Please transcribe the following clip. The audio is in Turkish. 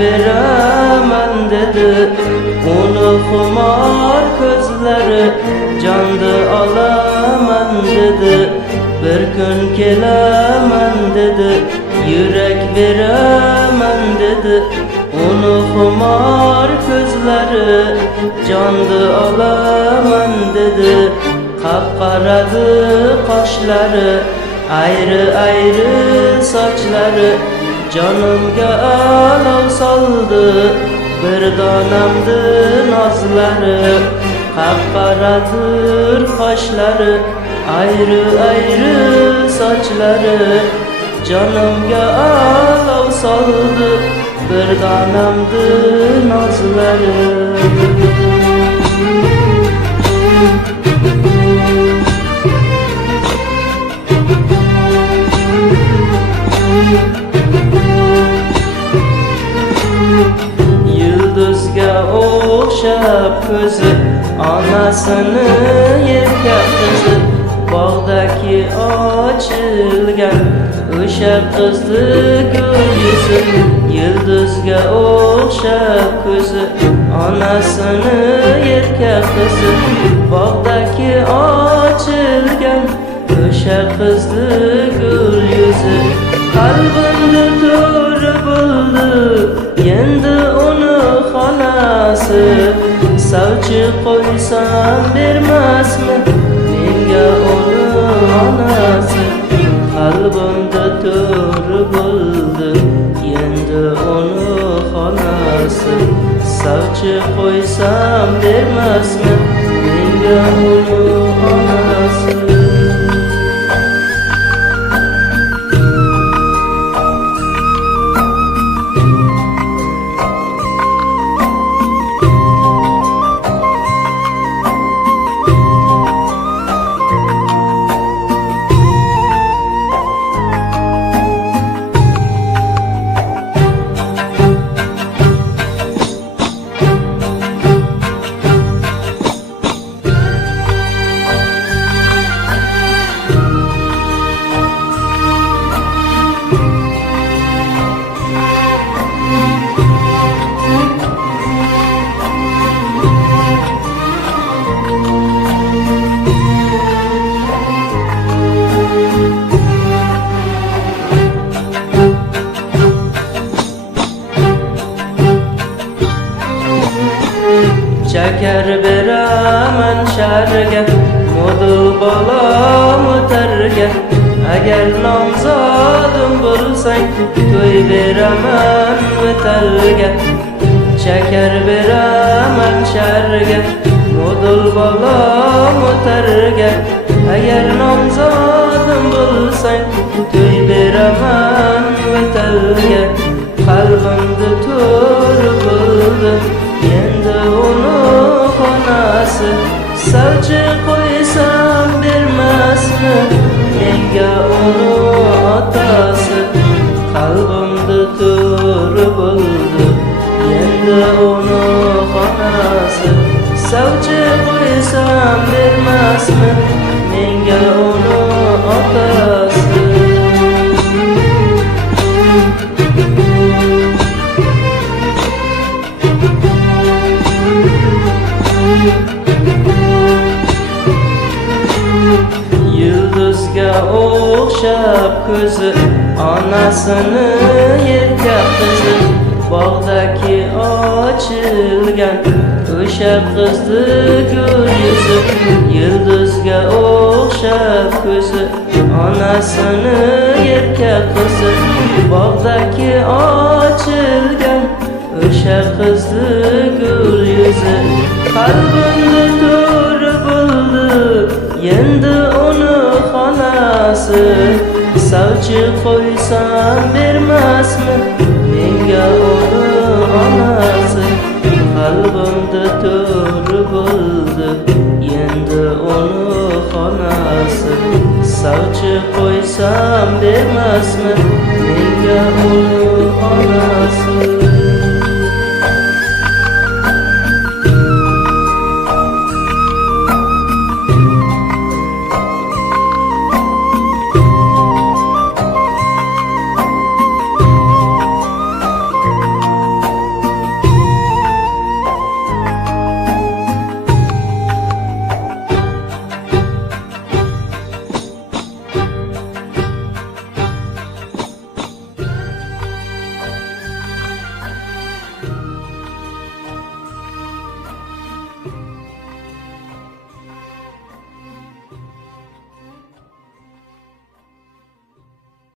beraman dedi. Uni xumor ko'zlari jonda olaman dedi. Bir kun kelaman dedi, yurak beraman dedi. Uni xumor ko'zlari jonda olaman dedi. Qapqaradi qoshlari, ayrı ayrı saçları, canımga olov soldi bir donamdi nozlari. Qapqaradir qoshlari, ayrı ayrı saçları, canımga olov soldi bir donamdi nozlari. Yulduzga o'xshab ko'zi, onasini yerga qizi, bog'dagi ochilgan o'sha qizni gul yuzi. Yulduzga o'xshab ko'zi, onasini yerga qizi, bog'dagi ochilgan o'sha qizni gul yuzi. Qalbimda to'ri bo'ldi endi uni xonasi, sovchi qo'ysam bermasmi menga uni onasi. Qalbimda to'ri bo'ldi endi uni xonasi, sovchi qo'ysam bermasmi menga uni onasi. Chakar beraman sharga, modul bolam o'targa. Agar nomzodim bo'lsang, to'y beraman o'talga. Chakar beraman sharga, modul bolam o'targa. Agar nomzodim bo'lsang, to'y beraman o'talga. Qalbimda to'ri bo'ldi endi uni xonasi, sovchi qo'ysam bermasmi menga uni otasi. Qalbimda to'ri bo'ldi endi uni xonasi, sovchi qo'ysam bermasmi menga uni otasi. Yulduzga o'xshab ko'zi, onasini yerga qizi, bog'dagi ochilgan o'sha qizni gul yuzi. Yulduzga o'xshab ko'zi, onasini yerga qizi, bog'dagi ochilgan o'sha qizni gul yuzi. Qalbimda to'ri bo'ldi endi uni xonasi, sovchi qo'ysam bermasmi menga uni onasi. Qalbimda to'ri bo'ldi endi uni xonasi, sovchi qo'ysam bermasmi